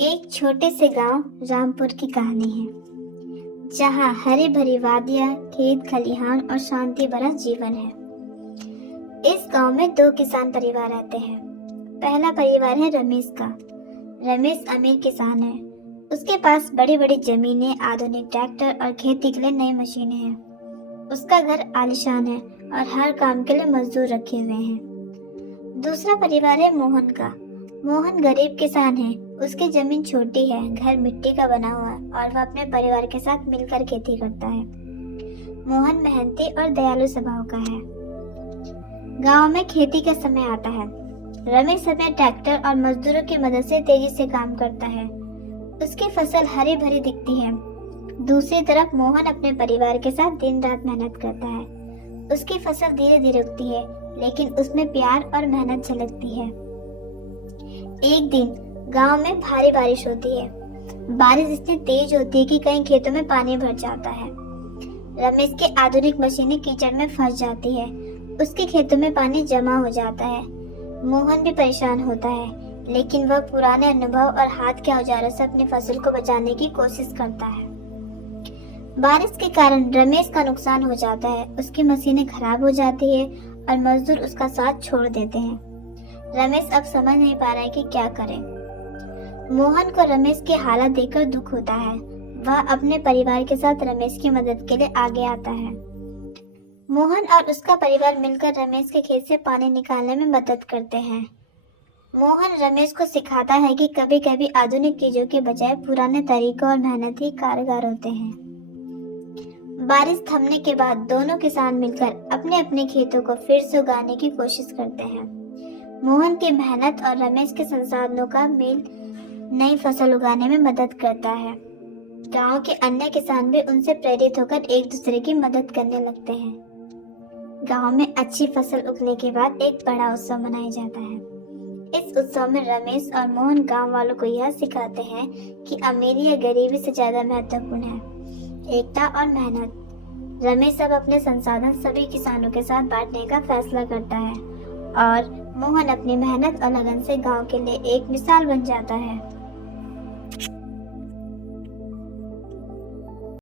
एक छोटे से गांव रामपुर की कहानी है, जहां हरी भरी वादियां, खेत खलिहान और शांति भरा जीवन है। इस गांव में दो किसान परिवार रहते हैं। पहला परिवार है रमेश का। रमेश अमीर किसान है। उसके पास बड़ी बड़ी जमीनें, आधुनिक ट्रैक्टर और खेती के लिए नई मशीनें हैं। उसका घर आलीशान है और हर काम के लिए मजदूर रखे हुए हैं। दूसरा परिवार है मोहन का। मोहन गरीब किसान है। उसकी जमीन छोटी है, घर मिट्टी का बना हुआ है और वह अपने परिवार के साथ मिलकर खेती करता है। मोहन मेहनती और दयालु स्वभाव का है। गांव में खेती का समय आता है। रमेश अपने ट्रैक्टर और मजदूरों की मदद से तेजी से काम करता है। उसकी फसल हरी भरी दिखती है। दूसरी तरफ मोहन अपने परिवार के साथ दिन रात मेहनत करता है। उसकी फसल धीरे धीरे उगती है, लेकिन उसमें प्यार और मेहनत झलकती है। एक दिन गांव में भारी बारिश होती है। बारिश इतनी तेज होती है कि कई खेतों में पानी भर जाता है। रमेश की आधुनिक मशीनें कीचड़ में फंस जाती है। उसके खेतों में पानी जमा हो जाता है। मोहन भी परेशान होता है, लेकिन वह पुराने अनुभव और हाथ के औजारों से अपनी फसल को बचाने की कोशिश करता है। बारिश के कारण रमेश का नुकसान हो जाता है। उसकी मशीनें खराब हो जाती है और मजदूर उसका साथ छोड़ देते हैं। रमेश अब समझ नहीं पा रहा है कि क्या करे। मोहन को रमेश की हालत देखकर दुख होता है। वह अपने परिवार के साथ रमेश की मदद के लिए आगे आता है। मोहन और उसका परिवार मिलकर रमेश के खेत से पानी निकालने में मदद करते हैं। मोहन रमेश को सिखाता है कि कभी कभी आधुनिक चीजों के बजाय पुराने तरीकों और मेहनत ही कारगर होते हैं। बारिश थमने के बाद दोनों किसान मिलकर अपने अपने खेतों को फिर से उगाने की कोशिश करते हैं। मोहन की मेहनत और रमेश के संसाधनों का मेल नई फसल उगाने में मदद करता है। गांव के अन्य किसान भी उनसे प्रेरित होकर एक दूसरे की मदद करने लगते हैं। गांव में अच्छी फसल उगने के बाद एक बड़ा उत्सव मनाया जाता है। इस उत्सव में रमेश और मोहन गांव वालों को यह सिखाते हैं कि अमीरी या गरीबी से ज्यादा महत्वपूर्ण है एकता और मेहनत। रमेश अब अपने संसाधन सभी किसानों के साथ बांटने का फैसला करता है और मोहन अपनी मेहनत और लगन से गांव के लिए एक मिसाल बन जाता है।